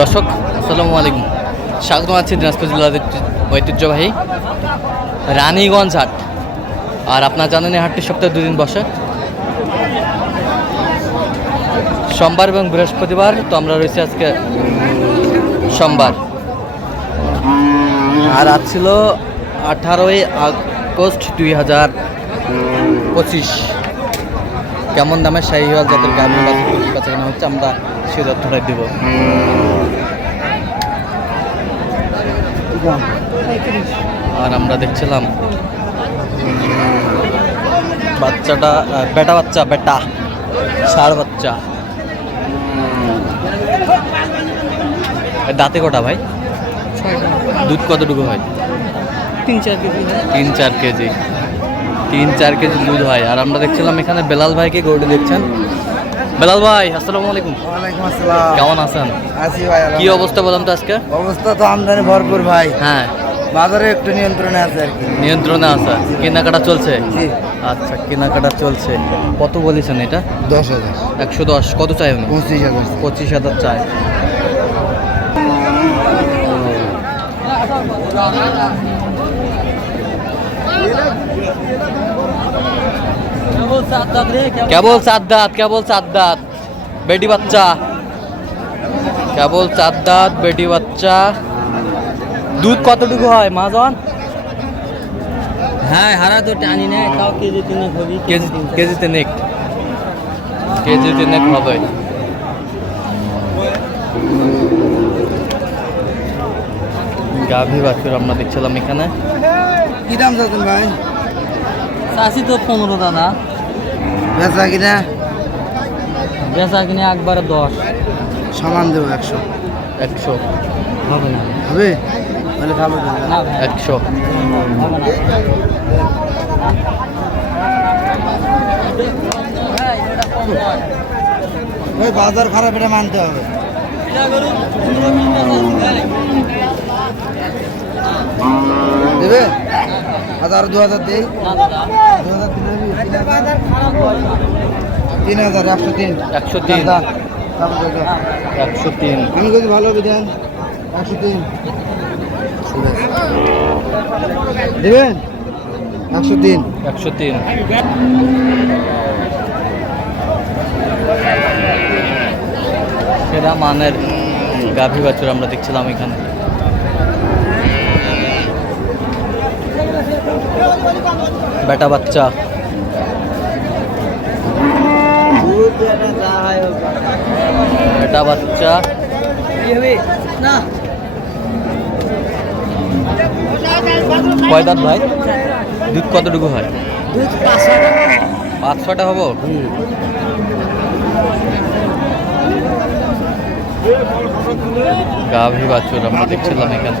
দর্শক, আসসালামু আলাইকুম। স্বাগত আছি দিনাজপুর জেলার ঐতিহ্যবাহী রানীগঞ্জ হাট। আর আপনার জানেন এই হাটটি সপ্তাহে দুদিন বসে। সোমবার এবং বৃহস্পতিবার তো আমরা রয়েছি আজকে সোমবার। আর আজ ছিল আঠারোই আগস্ট দুই হাজার পঁচিশ। কেমন দামে শাহিওয়াল জাতের বাছুর কাছে হচ্ছে, আমরা সে তথ্যটা দিব। আর আমরা দেখছিলাম বাচ্চাটা বেটা বাচ্চা বেটা ষাড় বাচ্চা। দাঁতে কটা ভাই? দুধ কতটুকু হয়? তিন চার কেজি তিন চার কেজি। তিন চার কেজি দুধ হয়। আর আমরা দেখছিলাম এখানে বেলাল ভাইকে গরুটি দেখছেন বেলাল ভাই আসসালামু আলাইকুম। ওয়ালাইকুম আসসালাম। কেমন আছেন? আছি ভাই কি অবস্থা বললাম তো আজকে? অবস্থা তো আমদানি ভরপুর ভাই। হ্যাঁ। বাজারে একটু নিয়ন্ত্রণে আছে আর কি। নিয়ন্ত্রণে আছে। কেনাকাটা চলছে? জি। আচ্ছা কেনাকাটা চলছে। কত বলেছেন এটা? দশ হাজার। একশো দশ। কত চাই উনি? পঁচিশ হাজার। পঁচিশ হাজার চাই। কেবল চার দাঁত কেবল চার দাঁত বেটি বাচ্চা। কেবল চার দাঁত বেটি বাচ্চা। দুধ কতটুকু হয় মাজন হ্যাঁ হারা তো টানি নেই তাও কেজি তিন হবি কেজি কেজি তিনেক। কেজি তিনেক হবে। গাভী বাছুর আমরা দেখছিলাম এখানে। কি দাম চাচ্ছেন ভাই? চাষি তো পনেরো দাদা বেচা কিনা? বেচা কিনে একবারে দশ। সমান দেবো একশো। একশো। হবে না। হবে? তাহলে ভাই। একশো। ওই বাজার খারাপ এটা মানতে হবে। দেবে? আর দু হাজার দিই। দু হাজার দিলে তিন হাজার। একশো তিন। একশো তিন। একশো তিন। আমি কিন্তু ভালো হবে দেন। একশো তিন। দেবেন? একশো তিন। একশো তিন। সেরা মানের গাভী বাছুর আমরা দেখছিলাম এখানে। বেটা বাচ্চা। বেটা বাচ্চা। কয় দাঁত ভাই? দুধ কতটুকু হয়? পাঁচ ছটা হব? গাভী বাছুর আমরা দেখছিলাম এখানে।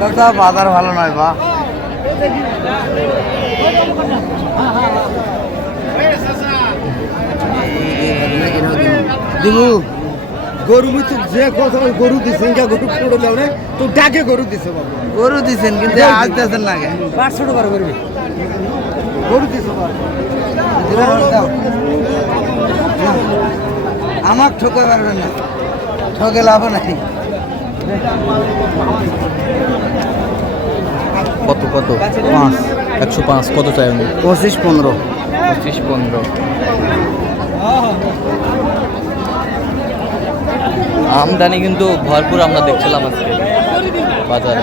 দাদা বাজার ভালো নয় বা। গরু যে কথা গরু দিছেন যা গরু পুরো দাও না তো ডাকে গরু দিছে বাবু। গরু দিছেন কিন্তু আজ দিয়েছেন না কে পাঁচশো টাকার করবি। গরু দিছে বাবু। আমাক ঠকে পারবেন না। ঠকে লাভ নাই। কত কত? পাঁচ। একশো পাঁচ। কত চাই উনি পঁচিশ পনেরো। পঁচিশ পনেরো। আমদানি কিন্তু ভরপুর আমরা দেখছিলাম আজকে বাজারে।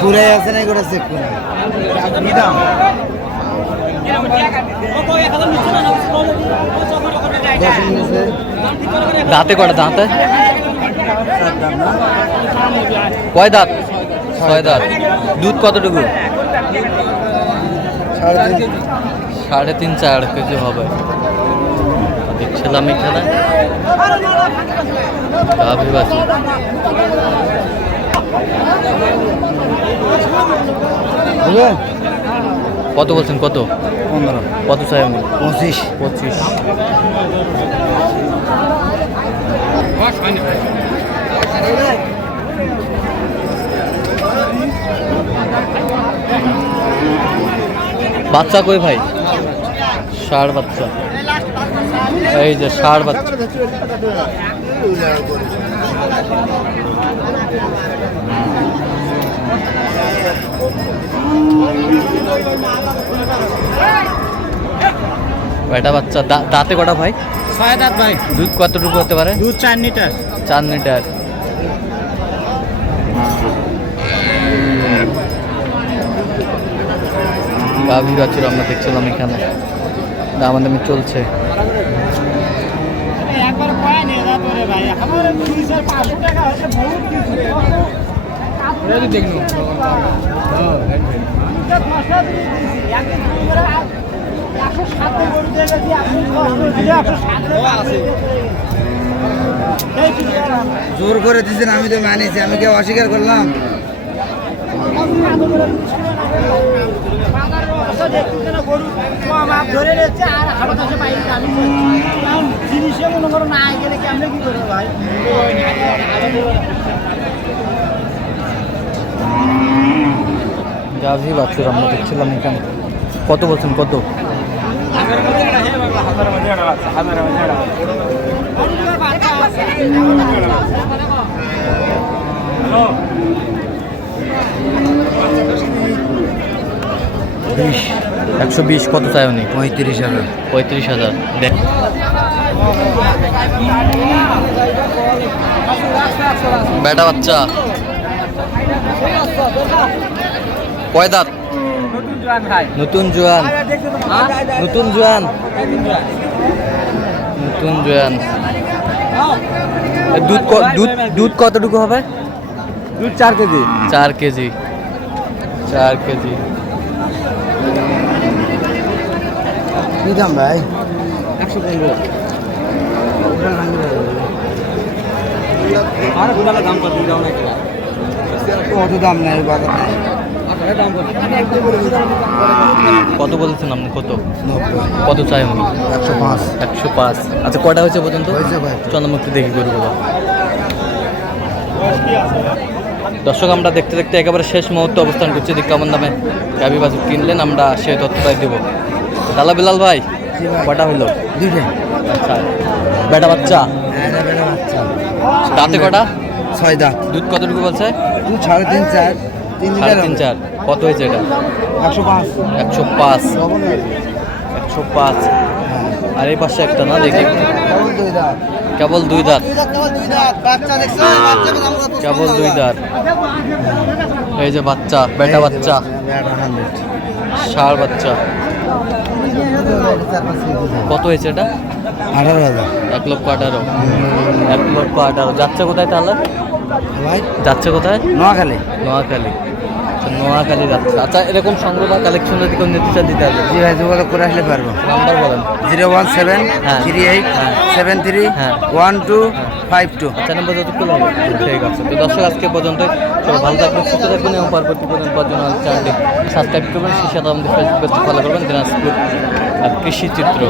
ঘুরে আছে না করে চেক করে নিয়েছে দাঁতে কটা দাঁতে? কয় দাঁত? ছয় দাঁত। দুধ কতটুকু? সাড়ে তিন চার কেজি হবে। এখানে গাভী বাছুর কত বলছেন কত? পনেরো। কত চাই আমি? পঁচিশ। পঁচিশ। বাচ্চা কই ভাই? ষাড় বাচ্চা। এই যে ষাড় বাচ্চা কয়টা বাচ্চা? দাঁতে কটা ভাই? ছয় দাঁত ভাই। দুধ কতটুকু হতে পারে? দুধ চার লিটার। চার লিটার। গাভী বাছুর আমরা দেখছিলাম এখানে। দামাদামি চলছে। একবার নিয়ে যাব রে ভাই। আমার দুই চার পাঁচশো টাকা বহুত কিছু একশো সাত গরু দিয়ে গেছি আপনি একশো সাত জোর করে দিচ্ছেন আমি তো মানিছি আমি কেউ অস্বীকার করলাম। গরু মাপ ধরে রয়েছে আর হাড়ো কাছে পাই আমি জিনিসে মনে করো না গেলে কেমনে কি করব ভাই? গাভী বাছুর আমরা দেখছিলাম এখানে। কত বলছেন কত? বিশ। একশো বিশ কত চাই উনি? পঁয়ত্রিশ হাজার। পঁয়ত্রিশ হাজার। দেখ। বেটা বাচ্চা। কয় দাঁত? নতুন জোয়ান। নতুন জোয়ান। নতুন জোয়ান। দুধ ক- দুধ দুধ কতটুকু হবে? দুধ চার কেজি। চার কেজি। চার কেজি। কি দাম ভাই? একশো পনেরো। অত দাম বাজার? কত? বলেছেন আপনি? কত? কত চাই আমি? একশো পাঁচ। একশো পাঁচ। আচ্ছা কটা হয়েছে পর্যন্ত? একটু দেখি গরুগুলো দর্শক আমরা দেখতে দেখতে একেবারে শেষ মুহূর্তে অবস্থান করছি। যে কেমন দামে গাভী বাছুর কিনলেন আমরা সেই তথ্যটাই দেবো। তালা বিলাল ভাই কটা হইল আচ্ছা বেটা বাচ্চা? হ্যাঁ বেটা বাচ্চা। দাঁতে কটা? ছয় দাঁত। দুধ কতটুকু বলছে? সাড়ে তিন চার। সাড়ে তিন চার। কত হয়েছে এটা? একশো পাঁচ। একশো পাঁচ। একশো পাঁচ। আর এই পাশে একটা না দেখি। কেবল দুই দাঁত। কেবল দুই দাঁত। এই যে বাচ্চা বেটা বাচ্চা। ষাড় বাচ্চা। কত হয়েছে এটা? আঠারো হাজার। এক লক্ষ আঠারো। এক লক্ষ আঠারো। যাচ্ছে কোথায় তাহলে? যাচ্ছে কোথায়? নোয়াখালী। নোয়াখালী। আচ্ছা, নোয়াখালী যাচ্ছে আচ্ছা এরকম সংগ্রহ বা কালেকশন যদি নিতে চান দিতে হবে? জি ভাই যোগাযোগ করে আসলে পারব। নাম্বার বলেন। জিরো ওয়ান সেভেন হ্যাঁ। থ্রি এইট হ্যাঁ। সেভেন থ্রি হ্যাঁ। One two five two. আচ্ছা নাম্বার হবে। ঠিক আছে। তো দর্শক আজকে পর্যন্ত সবাই ভালো থাকবেন সুস্থ থাকবেন এবং পরবর্তী পর্যন্ত চ্যানেলটি সাবস্ক্রাইব করবেন। সেই সাথে আমাদের ফেসবুক ফলো করবেন। দিনাজপুর আর কৃষি চিত্র।